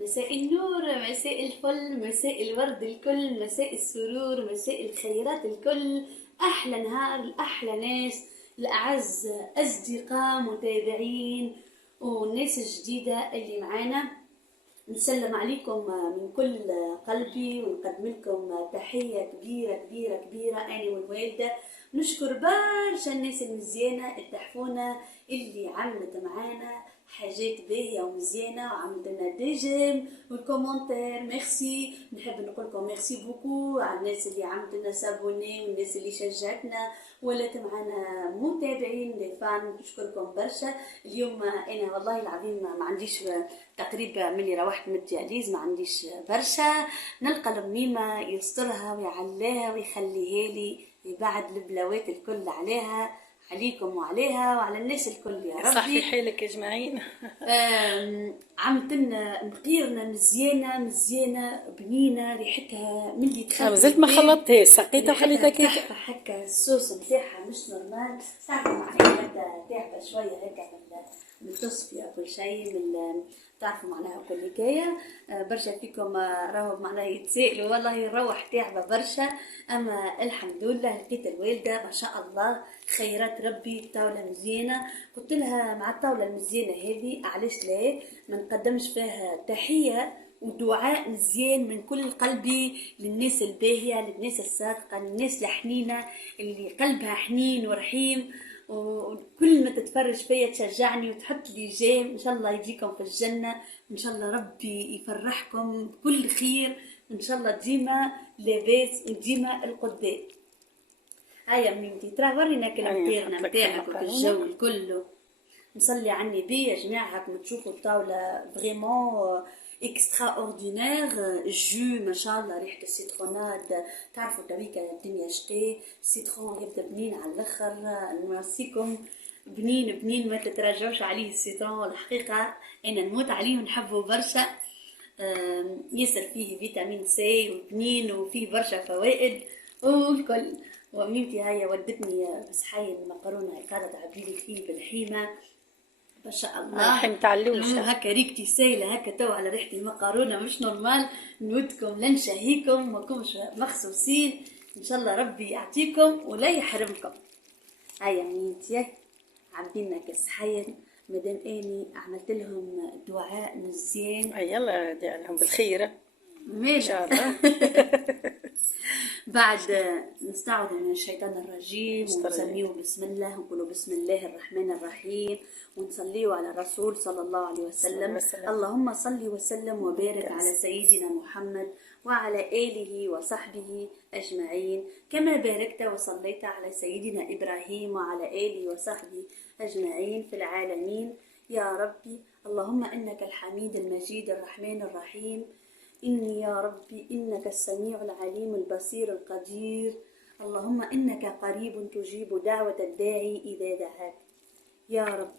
مساء النور، مساء الفل، مساء الورد الكل، مساء السرور، مساء الخيرات الكل. أحلى نهار لأحلى ناس، لأعز أصدقاء متابعين والناس الجديدة اللي معانا. نسلم عليكم من كل قلبي ونقدم لكم تحية كبيرة كبيرة كبيرة أنا والوالدة. نشكر برشا الناس المزيانة اللي تحفونا، اللي عملت معانا حاجات باهية ومزيانة وعملت لنا ديجيم والكومنتير. ميرسي، نحب نقول لكم ميرسي بوكو على الناس اللي عملت لنا سابوني والناس اللي شجعتنا ولات معنا متابعين لي فان. نشكركم برشا. اليوم انا والله العظيم ما عنديش تقريبا ملي روحت من الدياليز، ما عنديش برشا. نلقى الميمة يسترها ويعلاها ويخليها لي، يبعد البلاوات الكل عليها، عليكم وعليها وعلى الناس الكل يا ربي. صح في حالك اجمعين. عملت لنا مقيرنا مزيانه بنينه، ريحتها ملي دخلت مازلت ما خلطتهاش، سقيتها وخليتها كيكه. هكا الصوص نتاعها مش نورمال. تعرفوا معناها هكا تعبه شويه هكا من التصفيه كل شيء من تعرفوا معناها كل حكايه. برشا فيكم راهو معناها يتسائلوا، والله يروح تعبه برشا، اما الحمد لله لقيت الوالده ما شاء الله خيرات ربي الطاوله مزيانه. قلت لها مع الطاوله المزيانه هذه علاش لا ما نقدمش فيها تحيه ودعاء مزيان من كل قلبي للناس الباهيه، للناس الصادقه، للناس الحنينه اللي قلبها حنين ورحيم، وكل ما تتفرج فيا تشجعني وتحط لي جيم. ان شاء الله يجيكم في الجنه، ان شاء الله ربي يفرحكم بكل خير، ان شاء الله ديما لاباس وديما القدام. هيا منتي ترى ورينا كلمتيرنا نتاعك والجو كله. نصلي على النبي يا جماعه. راكم تشوفوا الطاوله فريمون اكسترا اوردينير. جو ما شاء الله، ريحه السيتروناد. تعرفوا تويكا الدنيا شتي، السيترون يبدا بنين على الاخر. نوصيكم بنين بنين، ما تتراجعوش عليه السيترون. الحقيقه انا نموت عليه ونحبه برشا. ياسر فيه فيتامين سي وبنين وفيه برشا فوائد والكل. وميمتي هيا ودتني بصحاي المقرونه قاعده تعبيلي فيه بالحيمه ما شاء الله. حيم تعلوشه هكا ريكتي سايله هكا تو على ريحه المقارونه مش نورمال. نودكم لنشهيكم ماكمش مخصوصين، ان شاء الله ربي يعطيكم ولا يحرمكم. هيا ميمتي عاملين كاس حين مادام اني عملت لهم دعاء مزيان. يلا ادعي لهم بالخير ان شاء الله. بعد نستعوذ من الشيطان الرجيم ونسميه بسم الله، ونقولوا بسم الله الرحمن الرحيم، ونصليه على الرسول صلى الله عليه وسلم. اللهم صل وسلم وبارك على سيدنا محمد وعلى آله وصحبه أجمعين، كما باركت وصليت على سيدنا إبراهيم وعلى آله وصحبه أجمعين في العالمين يا ربي. اللهم إنك الحميد المجيد الرحمن الرحيم. إني يا ربي إنك السميع العليم البصير القدير. اللهم إنك قريب تجيب دعوة الداعي إذا دعاك يا رب.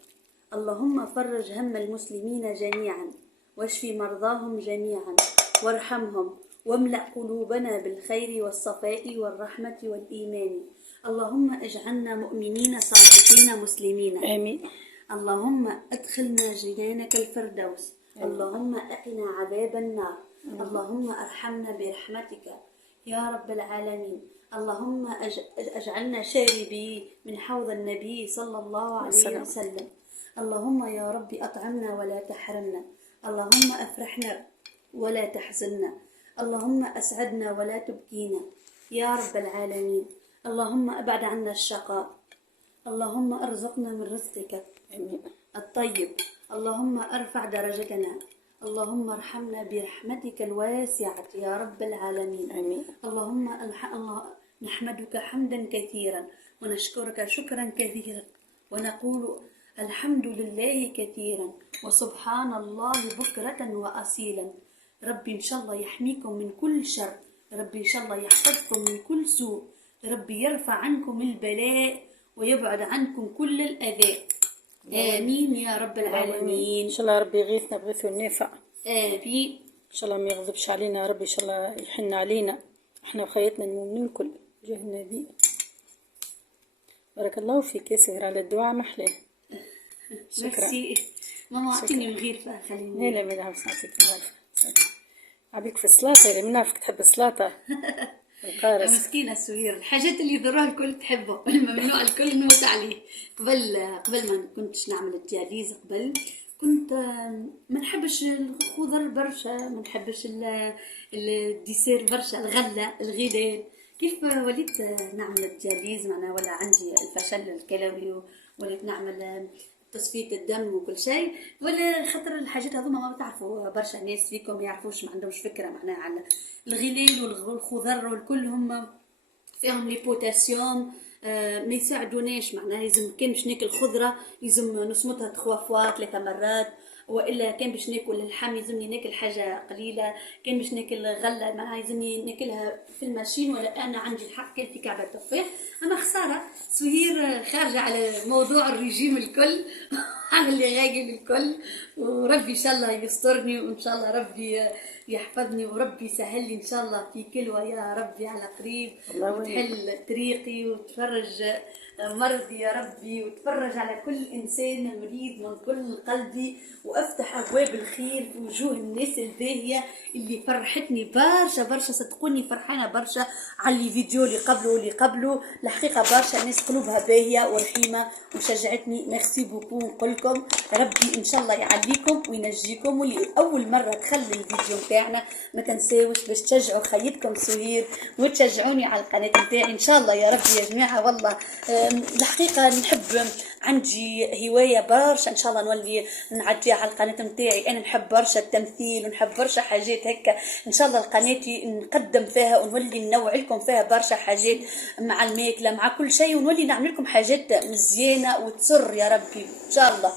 اللهم فرج هم المسلمين جميعا، واشفي مرضاهم جميعا، وارحمهم، واملأ قلوبنا بالخير والصفاء والرحمة والإيمان. اللهم اجعلنا مؤمنين صادقين مسلمين، آمين. اللهم ادخلنا جنانك الفردوس. اللهم أقنا عذاب النار. اللهم ارحمنا برحمتك يا رب العالمين. اللهم اجعلنا شاربي من حوض النبي صلى الله عليه وسلم. اللهم يا رب أطعمنا ولا تحرمنا. اللهم أفرحنا ولا تحزننا. اللهم أسعدنا ولا تبكينا يا رب العالمين. اللهم أبعد عنا الشقاء. اللهم أرزقنا من رزقك الطيب. اللهم أرفع درجتنا. اللهم ارحمنا برحمتك الواسعة يا رب العالمين. آمين. اللهم نحمدك حمدا كثيرا ونشكرك شكرا كثيرا ونقول الحمد لله كثيرا وسبحان الله بكرة وأصيلا. ربي إن شاء الله يحميكم من كل شر، ربي إن شاء الله يحفظكم من كل سوء، ربي يرفع عنكم البلاء ويبعد عنكم كل الأذى. آمين يا رب العالمين. ان شاء الله ربي يغيثنا بغيث النافع. آمين. ان شاء الله ما يغضبش علينا يا ربي، ان شاء الله يحن علينا احنا وخياتنا المؤمنين الكل جه النبي. بارك الله فيك ياسر على الدعاء محلاه. شكرا. ماما اعطيني مغيرفة خليني. لا لا ما نعرفش نعطيك. عبيك في السلطة اللي بنعرفك تحب السلطة القارص. مسكينة سهير، الحاجات اللي يضروها الكل تحبه، الممنوع الكل نموت عليه. قبل ما كنتش نعمل الدياليز، قبل كنت ما نحبش الخضر برشا، ما نحبش الديسير برشا، الغلة الغلال. كيف وليت نعمل الدياليز معناها، ولا عندي الفشل الكلوي، وليت نعمل تصفية الدم وكل شيء، ولا خاطر الحاجات هذوما ما بتعرفوا برشا ناس فيكم ما يعرفوش، ما عندهمش فكرة معناها على الغلال والخضر والكل، هم فيهم لي بوتاسيوم ما يساعدوناش معناها. لازم كان باش ناكل خضره لازم نصمتها 3 فوا 3 مرات، والا كان باش ناكل اللحم يلزمني ناكل حاجه قليله، كان باش ناكل غله معناها يلزمني ناكلها في الماشين، ولا انا عندي الحق كان في كعبه تفاح. اما خساره سهير خارجه على موضوع الرجيم الكل على اللي غاقل الكل، وربي ان شاء الله يسترني، وان شاء الله ربي يحفظني، وربي يسهل لي ان شاء الله في كلوه يا ربي على قريب، وتحل طريقي وتفرج مرضي يا ربي، وتفرج على كل انسان مريض من كل قلبي، وافتح ابواب الخير في وجوه الناس الباهيه اللي فرحتني برشا برشا. صدقوني فرحانه برشا على اللي فيديو اللي قبله الحقيقه برشا ناس قلوبها باهيه ورحيمه وشجعتني. ميرسي بوكو. نقولكم ربي ان شاء الله يعليكم وينجيكم، واللي اول مره تخلي الفيديو نتاعنا ما تنساوش باش تشجعوا خيتكم سهير وتشجعوني على القناه نتاعي ان شاء الله يا ربي يا جماعه. والله الحقيقه نحب، عندي هوايه برشا ان شاء الله نولي نعديها على القناه نتاعي. انا نحب برشا التمثيل ونحب برشا حاجات هكا، ان شاء الله قناتي نقدم فيها ونولي ننوع لكم فيها برشا حاجات مع الماكله مع كل شيء، ونولي نعمل لكم حاجات مزيانه وتسر يا ربي ان شاء الله.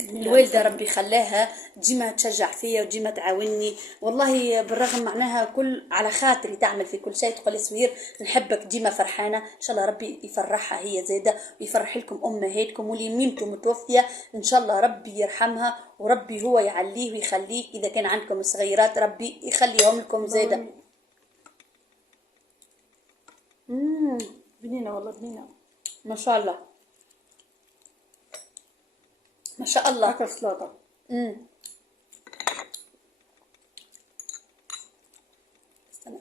الوالده ربي خلاها ديما تشجع فيا وديما تعاونني، والله بالرغم معناها كل على خاطري تعمل في كل شيء، تقول لي سوير نحبك ديما فرحانه. ان شاء الله ربي يفرحها هي زاده، ويفرح لكم امهاتكم، واللي ميمته متوفيه ان شاء الله ربي يرحمها، وربي هو يعليه ويخليه. اذا كان عندكم صغيرات ربي يخليهم لكم زاده. بنينه والله بنينه ما شاء الله ما شاء الله. هكا سلطه.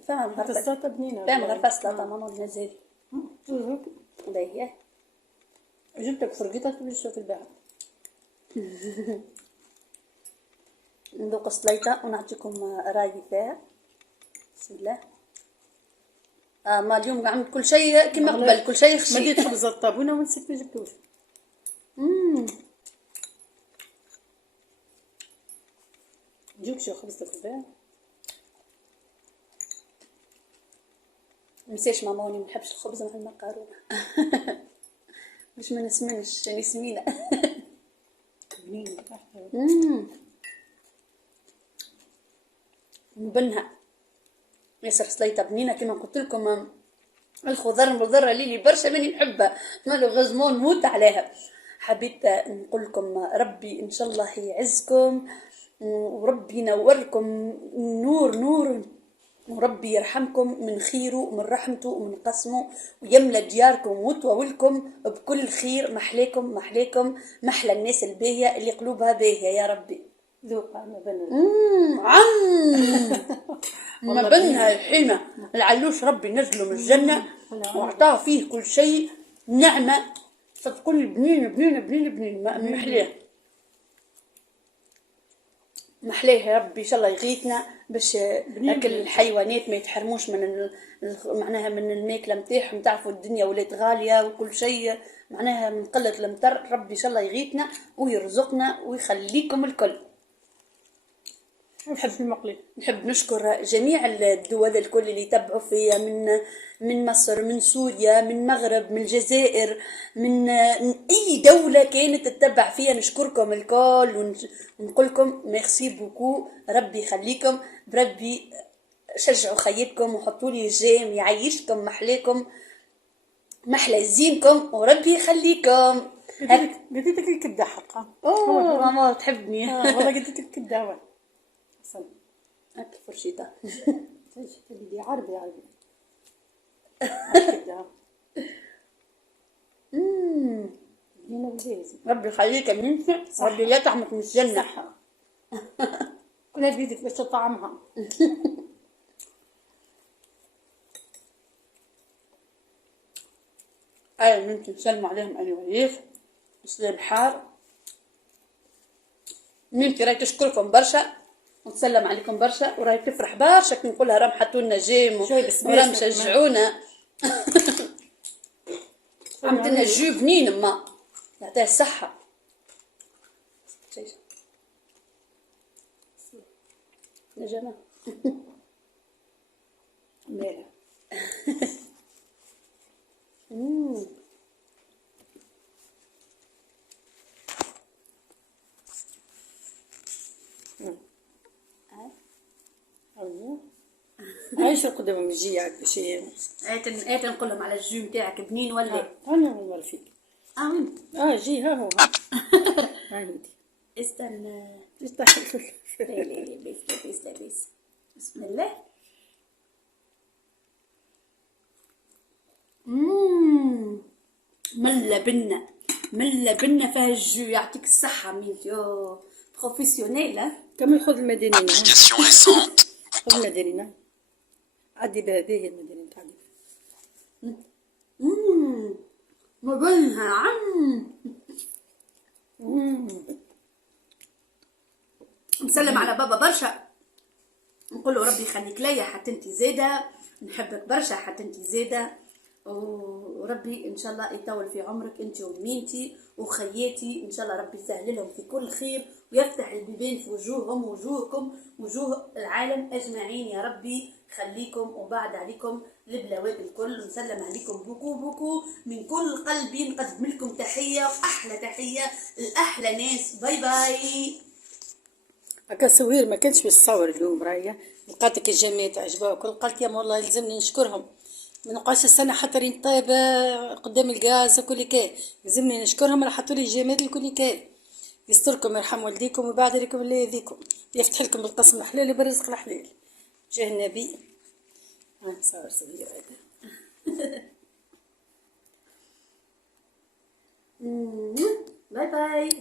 فاهم غرفة السلطه بنينه، فاهم غرفة سلطة ماما نزل باهيه. جبتك فرقيتها تبي تشوف الباهي. نذوق السليطة ونعطيكم رايي فيها. بسم الله. ما اليوم عملت كل شيء كما قبل، كل شيء خشي. مديت خبز الطابونه ونسيت ما جبتوش. جوك شو خبزتك الباهي. منساش ماما وني منحبش الخبز مع المقارونة باش ما نسمنش يعني سمينة. بنها ياسر سليطة بنينة كما قلت لكم. الخضر مضرة لي برشا ماني نحبها، مالو غزمون موت عليها. حبيت نقول لكم ربي ان شاء الله يعزكم، وربي ينوركم نور، وربي يرحمكم من خيره ومن رحمته ومن قسمه، ويملى دياركم وتولكم بكل خير. محليكم محلى الناس الباهية اللي قلوبها باهية يا ربي. ذوق ما بنها ما بنها الحين العلوش ربي نزله من الجنة واعطاه فيه كل شيء نعمة. فتقول بنين محليه يا ربي ان شاء الله يغيثنا باش اكل الحيوانات ما يتحرموش من معناها من الماكله نتاعهم. تعرفوا الدنيا ولات غاليه وكل شيء معناها من قله المطر. ربي ان شاء الله يغيثنا ويرزقنا ويخليكم الكل. نحب نشكر جميع الدول الكل اللي يتبعوا فيا، من مصر، من سوريا، من المغرب، من الجزائر، من اي دوله كانت تتبع فيا. نشكركم الكل ونقول لكم ميرسي بوكو. ربي يخليكم، بربي شجعوا خيتكم وحطوا لي جيم يعيشكم محلاكم محلى زينكم، وربي يخليكم. قديتك الكبده حقا. ماما تحبني. والله قديتك الكبده حسن هاك فرشيطه دي عربي ربي يخليك يا بنتي، ربي لا تحمك من الجنه. كل بلاد بيدك باش تطعمها. اي ممكن نسلموا عليهم انا وياك سلام حار. ميمتي راهي تشكركم برشا ونسلم عليكم برشا وراهي تفرح برشا كي نقولها راهم حطوا لنا جيم وراهم شجعونا. عملت لنا جو بنين ما يعطيها الصحة. يا جماعة مالها. عايشة قدام مجيعك بشي. ايت نقول لهم على الجو نتاعك بنين ولا؟ أنا نور فيك. وين؟ جي ها هو. هاي استنى. يستحق. لاباس. بسم الله. ملا بنا فيها الجو يعطيك الصحة ميت يو بروفيسيونيل. كمل خذ المدينة. خذ المدينة. عدي بهذه المدينة تعدي. مبنها نسلم على بابا برشا نقول له ربي يخليك ليا حتى انت زاده نحبك برشا حتى انت زاده وربي ان شاء الله يطول في عمرك انت ومينتي وخياتي ان شاء الله ربي يسهل لهم في كل خير ويفتح البيبان في وجوههم ووجوهكم وجوه العالم اجمعين يا ربي خليكم وبعد عليكم البلاوات الكل. نسلم عليكم بوكو من كل قلبي نقدم لكم تحيه واحلى تحيه لاحلى ناس. باي باي. هكا صوير ما كانش بالصور اليوم راهي لقاتك الجماعة عجبها وكل قالت يا والله يلزمني نشكرهم ما نبقاش السنه حتى رين طيبه قدام الغاز وكل كان لازمني نشكرهم اللي حطوا لي الجماد الكل كان. يستركم يرحم والديكم ويبعد عليكم اللي يذيكم يفتح لكم بالقسم الحلال بالرزق الحلال جاه النبي. صور صغير هذا. باي باي.